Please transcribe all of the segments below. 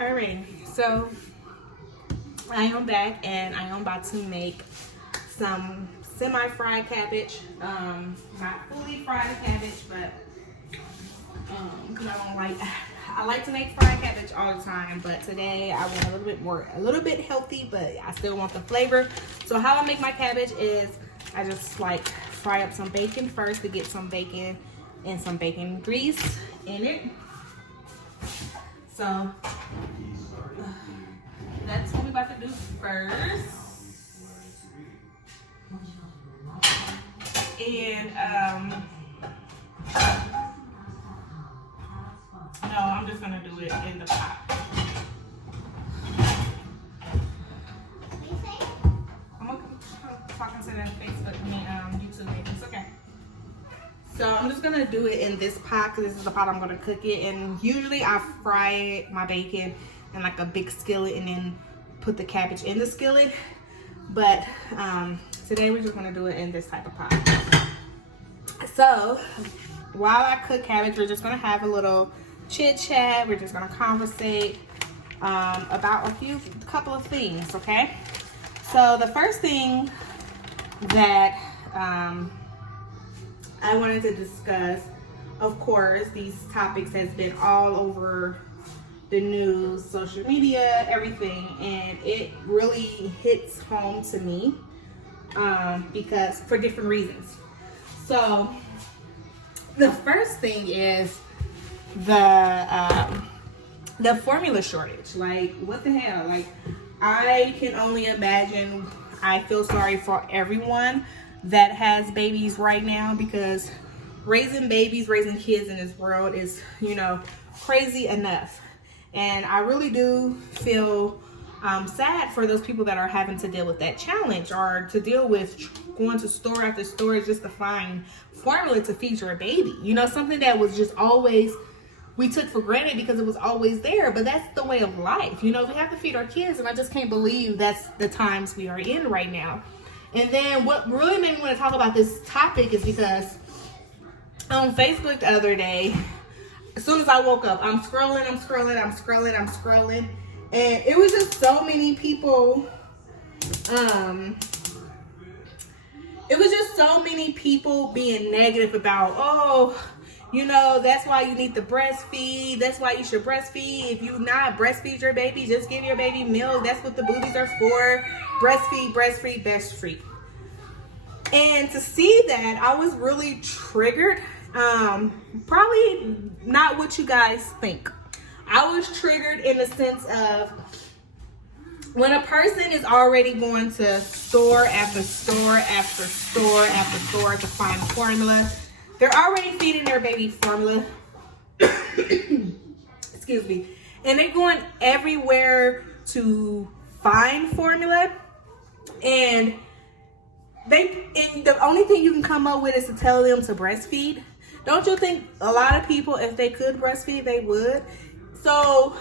Alright, so I am back and I am about to make some semi-fried cabbage. Not fully fried cabbage, but because I like to make fried cabbage all the time, but today I went a little bit healthy, but I still want the flavor. So how I make my cabbage is I just like fry up some bacon first to get some bacon and some bacon grease in it. So that's what we're about to do first. And no, I'm just gonna do it in the pot. I'm gonna talk into the Facebook, YouTube maybe. It's okay. So I'm just gonna do it in this pot because this is the pot I'm gonna cook it. And usually I fry my bacon in like a big skillet and then put the cabbage in the skillet. But today we're just gonna do it in this type of pot. So while I cook cabbage, we're just gonna have a little chit chat. We're just gonna conversate about a couple of things, okay? So the first thing that I wanted to discuss, of course, these topics has been all over the news, social media, everything, and it really hits home to me because for different reasons. So the first thing is the formula shortage. Like, what the hell? Like, I can only imagine. I feel sorry for everyone that has babies right now because raising kids in this world is, crazy enough. And I really do feel sad for those people that are having to deal with that challenge or to deal with going to store after store just to find formula to feed your baby. Something that was just always, we took for granted because it was always there, but that's the way of life. We have to feed our kids, and I just can't believe that's the times we are in right now. And then what really made me want to talk about this topic is because on Facebook the other day, as soon as I woke up, I'm scrolling, and it was just so many people, being negative about, that's why you need to breastfeed. That's why you should breastfeed. If you not breastfeed your baby, just give your baby milk. That's what the boobies are for. Breastfeed. And to see that, I was really triggered. Probably not what you guys think. I was triggered in the sense of when a person is already going to store after store after store after store to find formula. They're already feeding their baby formula. Excuse me. And they're going everywhere to find formula. And the only thing you can come up with is to tell them to breastfeed. Don't you think a lot of people, if they could breastfeed, they would? So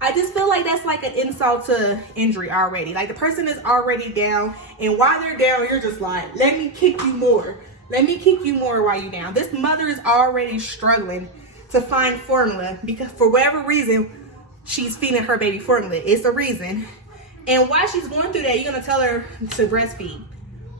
I just feel like that's like an insult to injury already. Like, the person is already down, and while they're down, you're just like, let me kick you more. Let me kick you more while you're down. This mother is already struggling to find formula because for whatever reason, she's feeding her baby formula. It's a reason. And while she's going through that, you're going to tell her to breastfeed,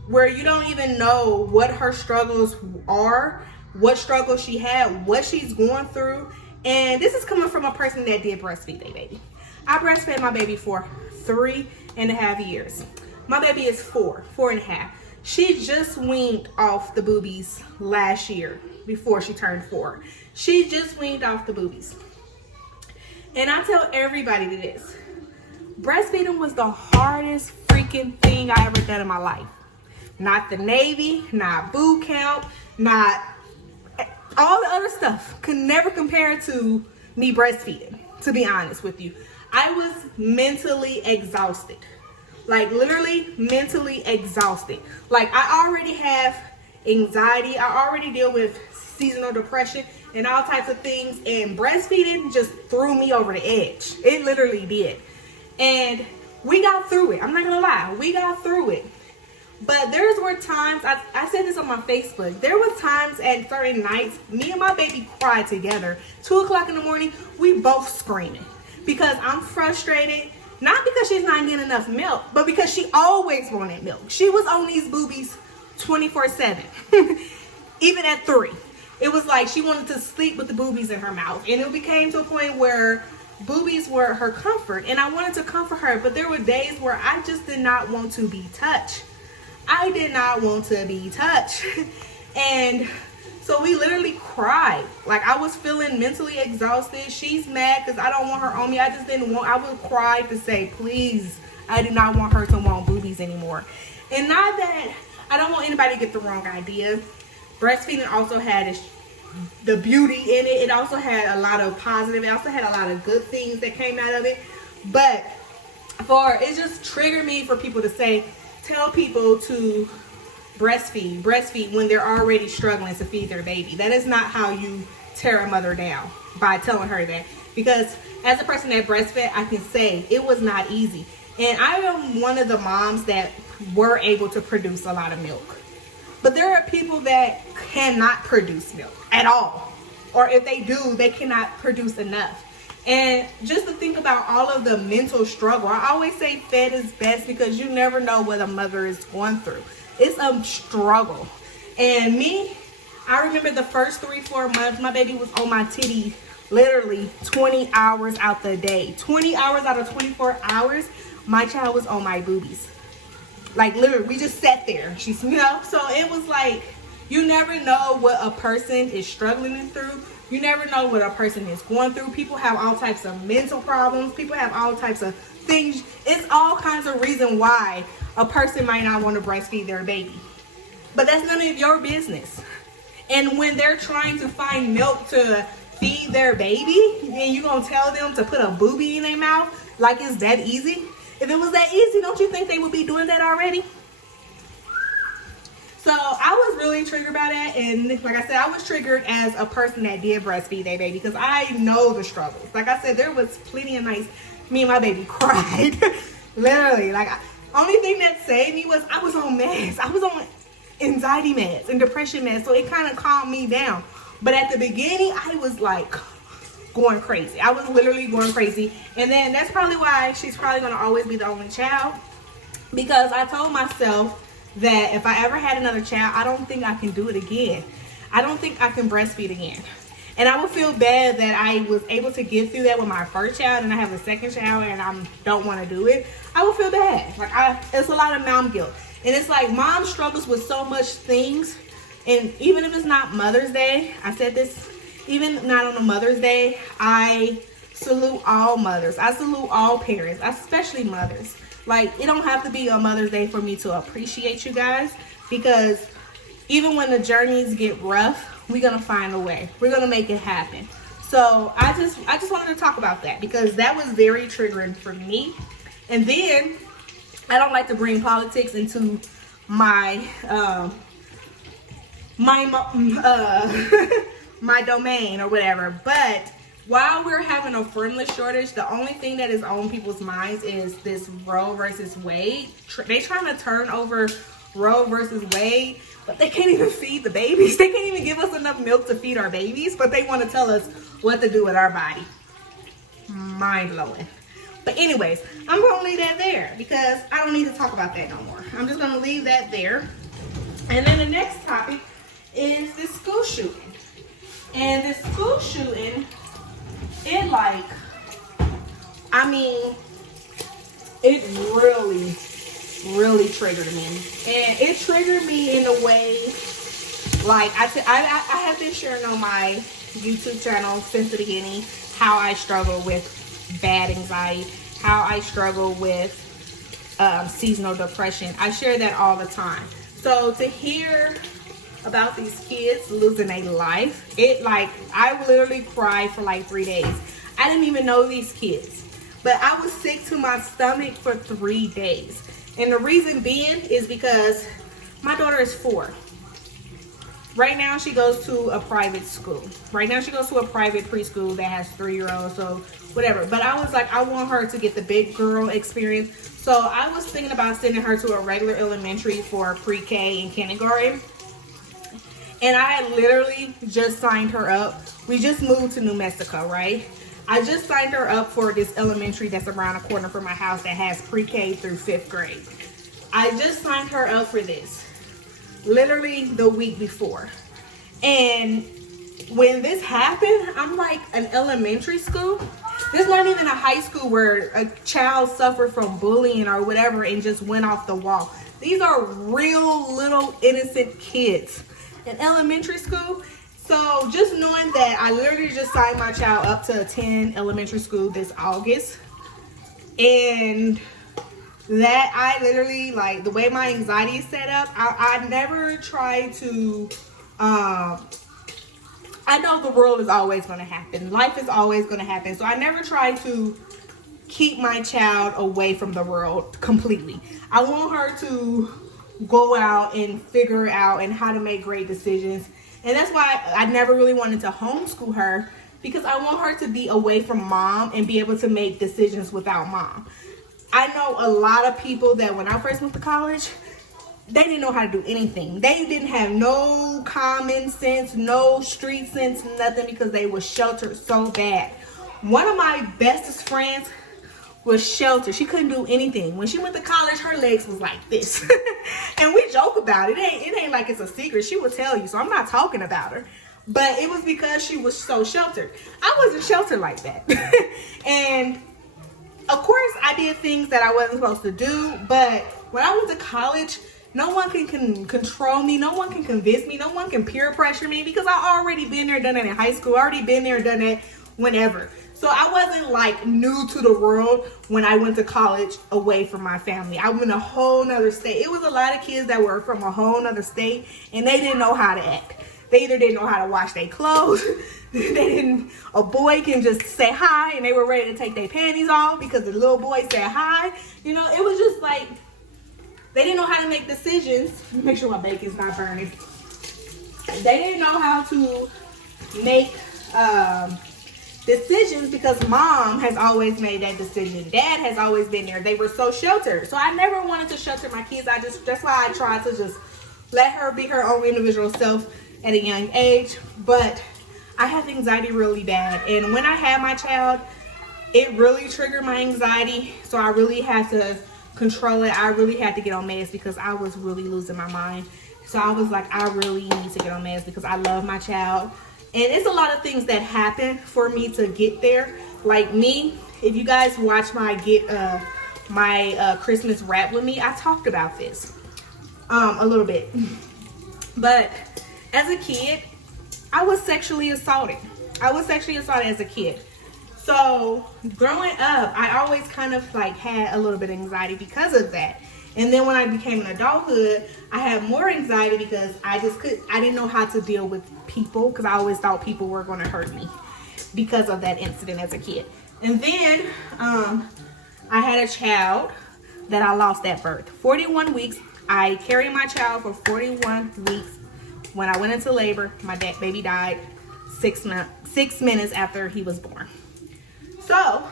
where you don't even know what her struggles are, what struggles she had, what she's going through. And this is coming from a person that did breastfeed their baby. I breastfed my baby for 3.5 years. My baby is 4.5. She just weaned off the boobies last year before she turned 4. She just weaned off the boobies. And I tell everybody this. Breastfeeding was the hardest freaking thing I ever done in my life. Not the Navy, not boot camp, not all the other stuff could never compare to me breastfeeding, to be honest with you. I was mentally exhausted. Like, literally mentally exhausted. Like, I already have anxiety. I already deal with seasonal depression and all types of things. And breastfeeding just threw me over the edge. It literally did. And we got through it. I'm not going to lie. We got through it. But were times, I said this on my Facebook, there were times at certain nights, me and my baby cried together. 2 o'clock in the morning, we both screaming. because I'm frustrated. Not because she's not getting enough milk, but because she always wanted milk. She was on these boobies 24/7, even at 3. It was like she wanted to sleep with the boobies in her mouth. And it became to a point where boobies were her comfort. And I wanted to comfort her, but there were days where I just did not want to be touched. I did not want to be touched. And so we literally cried. Like, I was feeling mentally exhausted. She's mad because I don't want her on me. I just didn't want, I would cry to say, please, I do not want her to want boobies anymore. And not that, I don't want anybody to get the wrong idea. Breastfeeding also had the beauty in it. It also had a lot of positive. It also had a lot of good things that came out of it. But it just triggered me for people to say, tell people to breastfeed when they're already struggling to feed their baby. That is not how you tear a mother down, by telling her that. Because as a person that breastfed, I can say it was not easy. And I am one of the moms that were able to produce a lot of milk. But there are people that cannot produce milk at all. Or if they do, they cannot produce enough. And just to think about all of the mental struggle, I always say fed is best because you never know what a mother is going through. It's a struggle. And me, I remember the first 3-4 months, my baby was on my titty literally 20 hours out the day. 20 hours out of 24 hours, my child was on my boobies. Like, literally, we just sat there. She's, you know, so it was like, you never know what a person is struggling through. You never know what a person is going through. People have all types of mental problems. People have all types of things. It's all kinds of reason why a person might not want to breastfeed their baby. But that's none of your business. And when they're trying to find milk to feed their baby, and you're going to tell them to put a boobie in their mouth like it's that easy? If it was that easy, don't you think they would be doing that already? So I was really triggered by that. And like I said, I was triggered as a person that did breastfeed their baby because I know the struggles. Like I said, there was plenty of nights me and my baby cried. Literally. Like, only thing that saved me was I was on meds. I was on anxiety meds and depression meds. So it kind of calmed me down. But at the beginning, I was like going crazy. I was literally going crazy. And then that's probably why she's probably going to always be the only child. Because I told myself that if I ever had another child, I don't think I can do it again. I don't think I can breastfeed again. And I would feel bad that I was able to get through that with my first child and I have a second child and I don't want to do it. I would feel bad. Like, it's a lot of mom guilt. And it's like mom struggles with so much things. And even if it's not Mother's Day, I said this, even not on a Mother's Day, I salute all mothers. I salute all parents, especially mothers. Like, it don't have to be a Mother's Day for me to appreciate you guys, because even when the journeys get rough, we're gonna find a way. We're gonna make it happen. So I just wanted to talk about that because that was very triggering for me. And then I don't like to bring politics into my my domain or whatever, but while we're having a formula shortage, the only thing that is on people's minds is this Roe versus Wade. They trying to turn over Roe versus Wade, but they can't even feed the babies. They can't even give us enough milk to feed our babies, but they want to tell us what to do with our body. Mind blowing. But anyways, I'm going to leave that there because I don't need to talk about that no more. I'm just going to leave that there. And then the next topic is this school shooting. And this school shooting, it like, I mean, it really triggered me. And it triggered me in a way, like, I have been sharing on my YouTube channel since the beginning how I struggle with bad anxiety, how I struggle with seasonal depression. I share that all the time. So to hear about these kids losing their life, it like, I literally cried for like 3 days. I didn't even know these kids, but I was sick to my stomach for 3 days. And the reason being is because my daughter is 4. Right now she goes to a private school. Right now she goes to a private preschool that has 3-year-olds, so whatever. But I was like, I want her to get the big girl experience. So I was thinking about sending her to a regular elementary for pre-K and kindergarten. And I had literally just signed her up. We just moved to New Mexico, right? I just signed her up for this elementary that's around the corner from my house that has pre-K through 5th grade. I just signed her up for this literally the week before. And when this happened, I'm like, an elementary school? This is not even a high school where a child suffered from bullying or whatever and just went off the wall. These are real little innocent kids in elementary school. So just knowing that I literally just signed my child up to attend elementary school this August, and that I literally, like, the way my anxiety is set up, I never try to, I know the world is always going to happen. Life is always going to happen. So I never try to keep my child away from the world completely. I want her to go out and figure out and how to make great decisions. And that's why I never really wanted to homeschool her, because I want her to be away from mom and be able to make decisions without mom. I know a lot of people that when I first went to college, they didn't know how to do anything. They didn't have no common sense, no street sense, nothing, because they were sheltered so bad. One of my bestest friends was sheltered. She couldn't do anything. When she went to college, her legs was like this. And we joke about it. It ain't like it's a secret. She will tell you, so I'm not talking about her. But it was because she was so sheltered. I wasn't sheltered like that. And of course, I did things that I wasn't supposed to do. But when I went to college, no one can control me. No one can convince me. No one can peer pressure me, because I already been there, done that in high school. I already been there, done that whenever. So I wasn't like new to the world when I went to college away from my family. I went in a whole nother state. It was a lot of kids that were from a whole nother state, and they didn't know how to act. They either didn't know how to wash their clothes. A boy can just say hi and they were ready to take their panties off because the little boy said hi. You know, it was just like, they didn't know how to make decisions. Make sure my bacon's not burning. They didn't know how to make decisions, because mom has always made that decision. Dad has always been there. They were so sheltered. So I never wanted to shelter my kids. That's why I tried to just let her be her own individual self at a young age. But I have anxiety really bad. And when I had my child, it really triggered my anxiety. So I really had to control it. I really had to get on meds because I was really losing my mind. So I was like, I really need to get on meds because I love my child. And it's a lot of things that happen for me to get there. Like me, if you guys watch my Christmas rap with me, I talked about this a little bit. But as a kid, I was sexually assaulted. I was sexually assaulted as a kid. So growing up, I always kind of like had a little bit of anxiety because of that. And then when I became an adulthood, I had more anxiety because I didn't know how to deal with people, because I always thought people were going to hurt me because of that incident as a kid. And then I had a child that I lost at birth. 41 weeks. I carried my child for 41 weeks. When I went into labor, my baby died 6 minutes after he was born. So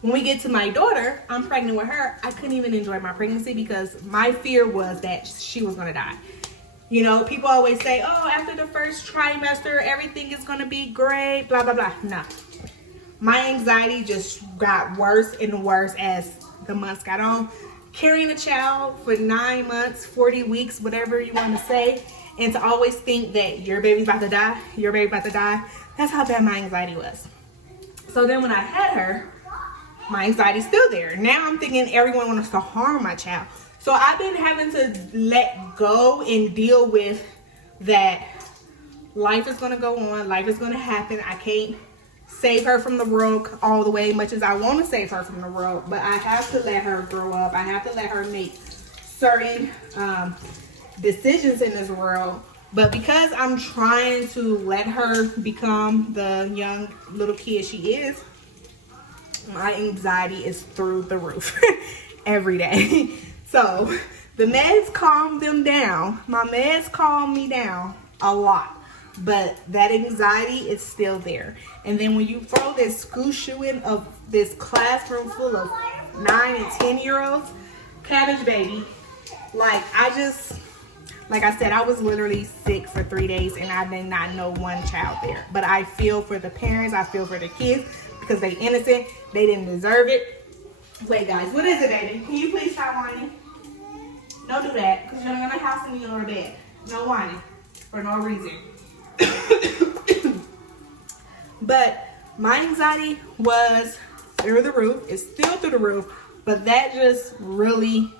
when we get to my daughter, I'm pregnant with her. I couldn't even enjoy my pregnancy because my fear was that she was going to die. You know, people always say, oh, after the first trimester, everything is going to be great, blah, blah, blah. No. My anxiety just got worse and worse as the months got on. Carrying a child for 9 months, 40 weeks, whatever you want to say, and to always think that your baby's about to die, your baby's about to die, that's how bad my anxiety was. So then when I had her, my anxiety's still there. Now I'm thinking everyone wants to harm my child. So I've been having to let go and deal with that. Life is going to go on. Life is going to happen. I can't save her from the world all the way, much as I want to save her from the world. But I have to let her grow up. I have to let her make certain decisions in this world. But because I'm trying to let her become the young little kid she is, my anxiety is through the roof every day. So the meds calm them down. My meds calm me down a lot, but that anxiety is still there. And then when you throw this school shooting of this classroom full of 9 and 10-year-olds, cabbage baby, like Like I said, I was literally sick for 3 days and I did not know one child there. But I feel for the parents, I feel for the kids because they innocent, they didn't deserve it. Wait guys, what is it, baby? Can you please stop whining? Don't do that, because you're gonna house me on the bed. No whining for no reason. But my anxiety was through the roof. It's still through the roof, but that just really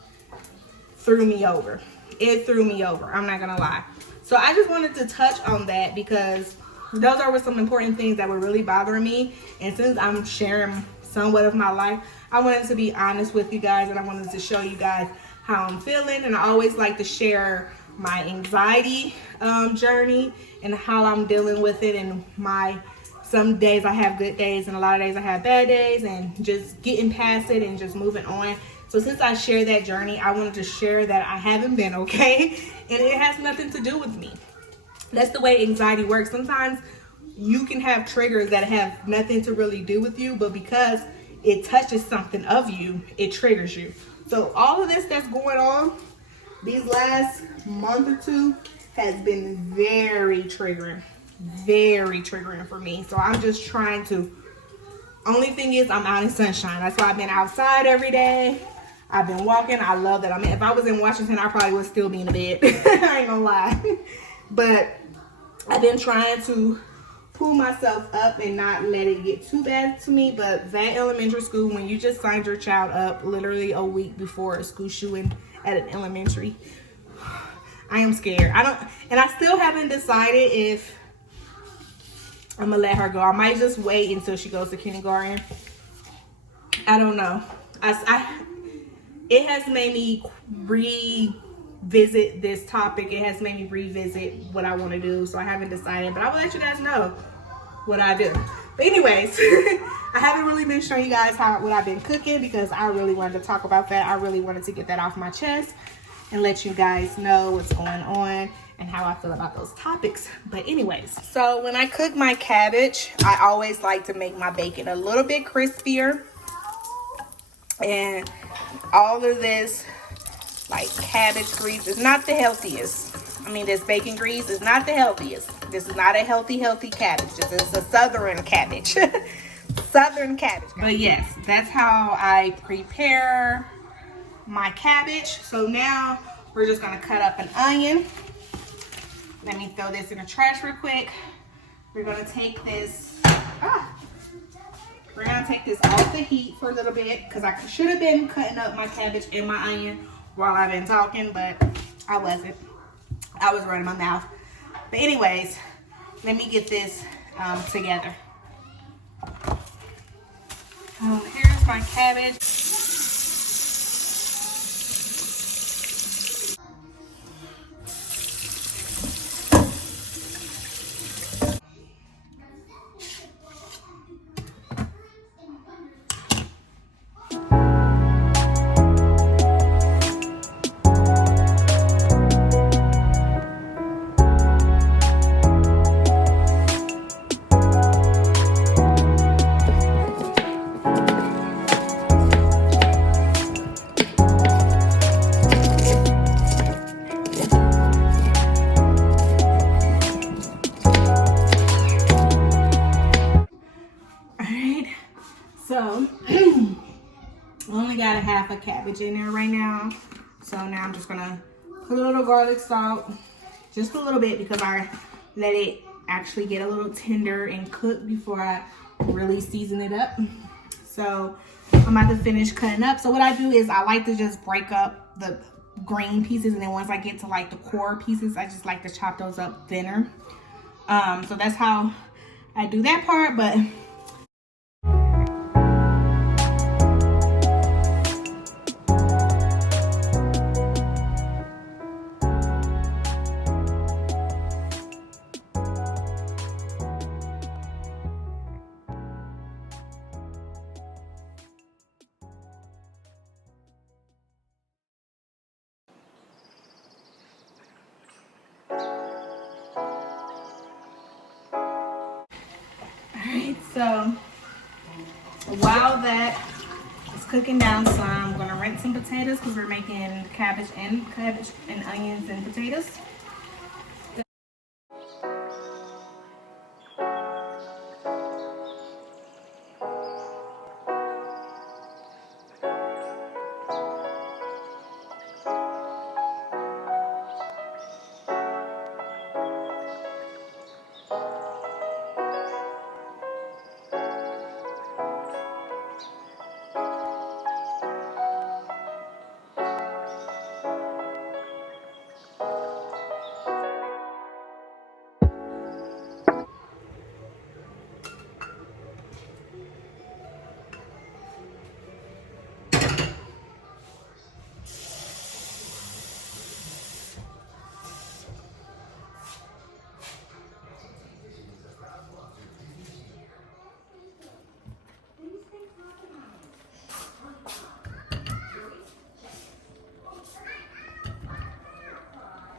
threw me over. It threw me over. I'm not gonna lie. So I just wanted to touch on that because those were some important things that were really bothering me. And since I'm sharing somewhat of my life, I wanted to be honest with you guys, and I wanted to show you guys how I'm feeling. And I always like to share my anxiety journey and how I'm dealing with it, and some days I have good days and a lot of days I have bad days, and just getting past it and just moving on. So since I share that journey, I wanted to share that I haven't been okay, and it has nothing to do with me. That's the way anxiety works. Sometimes you can have triggers that have nothing to really do with you, but because it touches something of you, it triggers you. So all of this that's going on these last month or two has been very triggering for me. So I'm just trying to, only thing is I'm out in sunshine. That's why I've been outside every day. I've been walking. I love that. I mean, if I was in Washington, I probably would still be in the bed. I ain't gonna lie. But I've been trying to pull myself up and not let it get too bad to me. But that elementary school, when you just signed your child up literally a week before a school shooting at an elementary, I am scared. And I still haven't decided if I'm gonna let her go. I might just wait until she goes to kindergarten. I don't know. It has made me revisit this topic. It has made me revisit what I want to do. So I haven't decided, but I will let you guys know what I do. But anyways, I haven't really been showing you guys what I've been cooking because I really wanted to talk about that. I really wanted to get that off my chest and let you guys know what's going on and how I feel about those topics. But anyways, so when I cook my cabbage, I always like to make my bacon a little bit crispier. And all of this like cabbage grease is not the healthiest. I mean, this bacon grease is not the healthiest. This is not a healthy cabbage. This is a southern cabbage. Southern cabbage. But yes, that's how I prepare my cabbage. So now we're just gonna cut up an onion. Let me throw this in the trash real quick. We're gonna take this, we're gonna take this off the heat for a little bit because I should have been cutting up my cabbage and my onion while I've been talking, but I wasn't. I was running my mouth. But anyways, let me get this together. Here's my cabbage. So I only got a half a cabbage in there right now. So now I'm just gonna put a little garlic salt, just a little bit, because I let it actually get a little tender and cook before I really season it up. So I'm about to finish cutting up. So what I do is I like to just break up the green pieces, and then once I get to like the core pieces, I just like to chop those up thinner. So that's how I do that part. But so while that is It's cooking down some. I'm gonna rinse some potatoes because we're making cabbage and onions and potatoes.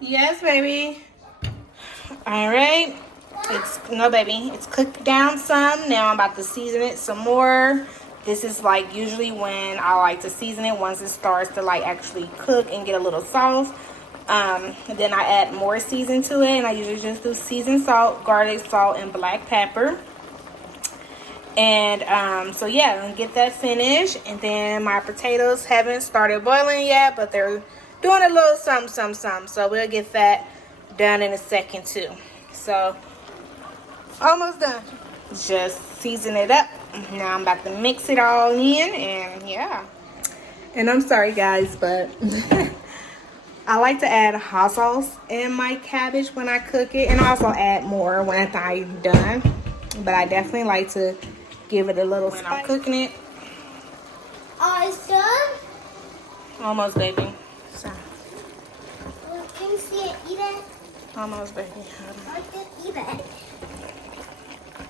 Yes, baby. All right. It's cooked down some. Now I'm about to season it some more. This is like usually when I like to season it once it starts to like actually cook and get a little soft. Then I add more season to it, and I usually just do seasoned salt, garlic, salt, and black pepper. And so yeah, I'm gonna get that finished. And then my potatoes haven't started boiling yet, but they're doing a little something. So we'll get that done in a second too. So almost done. Just season it up. Now I'm about to mix it all in, and yeah. And I'm sorry guys, but I like to add hot sauce in my cabbage when I cook it, and also add more when I'm done. But I definitely like to give it a little when I'm cooking it. It's done? Almost, baby. So. Can you see it? Eat it? Almost, baby. I can eat it.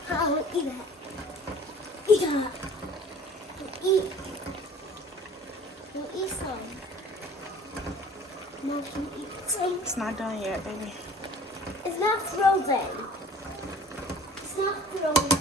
I will eat it. Eat it. Eat. You eat some. No, can you eat some? It's not done yet, baby. It's not frozen. It's not frozen.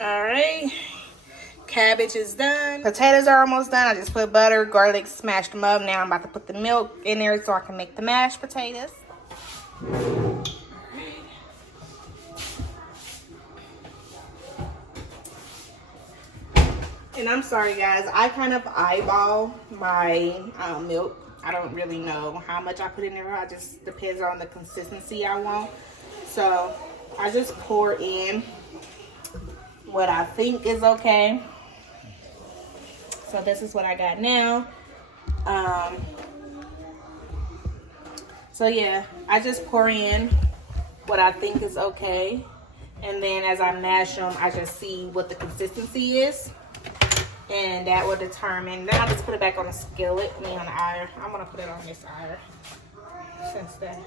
All right, cabbage is done. Potatoes are almost done. I just put butter, garlic, smashed them up. Now I'm about to put the milk in there so I can make the mashed potatoes. And I'm sorry guys, I kind of eyeball my milk. I don't really know how much I put in there. It just depends on the consistency I want. So I just pour in what I think is okay. So this is what I got now. So yeah, I just pour in what I think is okay, and then as I mash them, I just see what the consistency is, and that will determine. Then I just put it back on the skillet, on the iron. I'm gonna put it on this iron since that.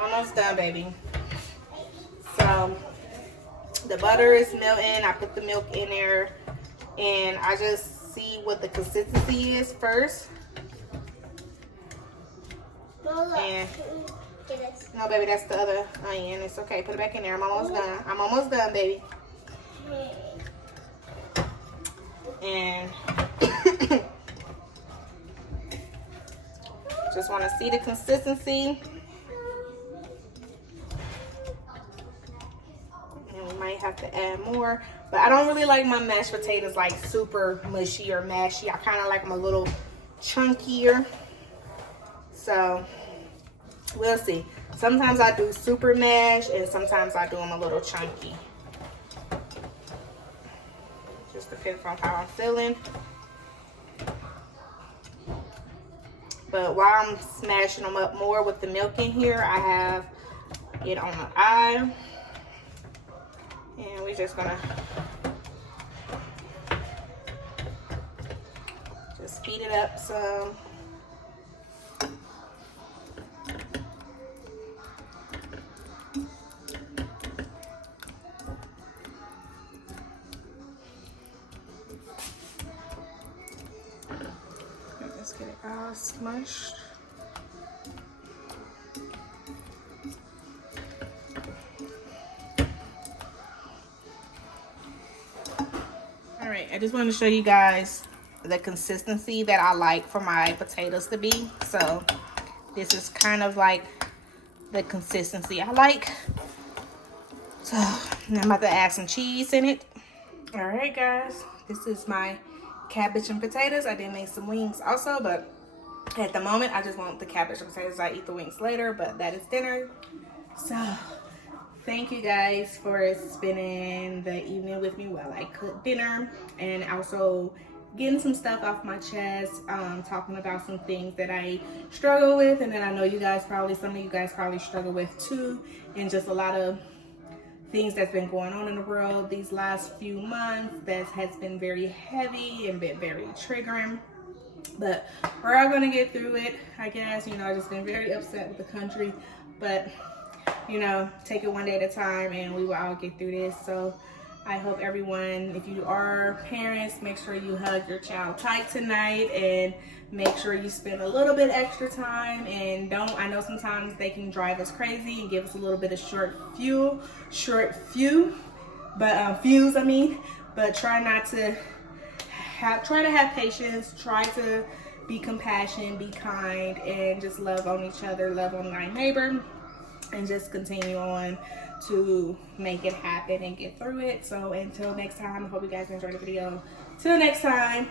Almost done, baby. So the butter is melting. I put the milk in there, and I just see what the consistency is first. And no, baby, that's the other onion. It's okay. Put it back in there. I'm almost done. I'm almost done, baby. And just want to see the consistency. And we might have to add more. But I don't really like my mashed potatoes like super mushy or mashy. I kind of like them a little chunkier. So we'll see. Sometimes I do super mash and sometimes I do them a little chunky. Just depends on how I'm feeling. But while I'm smashing them up more with the milk in here, I have it on the eye. And we're just gonna just speed it up some. Let's get it all smushed. All right, I just wanted to show you guys the consistency that I like for my potatoes to be. So this is kind of like the consistency I like. So now I'm about to add some cheese in it. All right, guys, this is my cabbage and potatoes. I did make some wings also, but at the moment I just want the cabbage and potatoes. I eat the wings later, but that is dinner. So thank you guys for spending the evening with me while I cook dinner, and also getting some stuff off my chest, talking about some things that I struggle with, and then I know you guys probably, some of you guys probably struggle with too, and just a lot of things that's been going on in the world these last few months that has been very heavy and been very triggering. But we're all gonna get through it, I guess. You know, I've just been very upset with the country, but you know, take it one day at a time and we will all get through this. So I hope everyone, if you are parents, make sure you hug your child tight tonight and make sure you spend a little bit extra time, and don't, I know sometimes they can drive us crazy and give us a little bit of fuse, but try not to try to have patience, try to be compassionate, be kind, and just love on each other, love on thy neighbor, and just continue on to make it happen and get through it. So until next time, I hope you guys enjoyed the video. Till next time.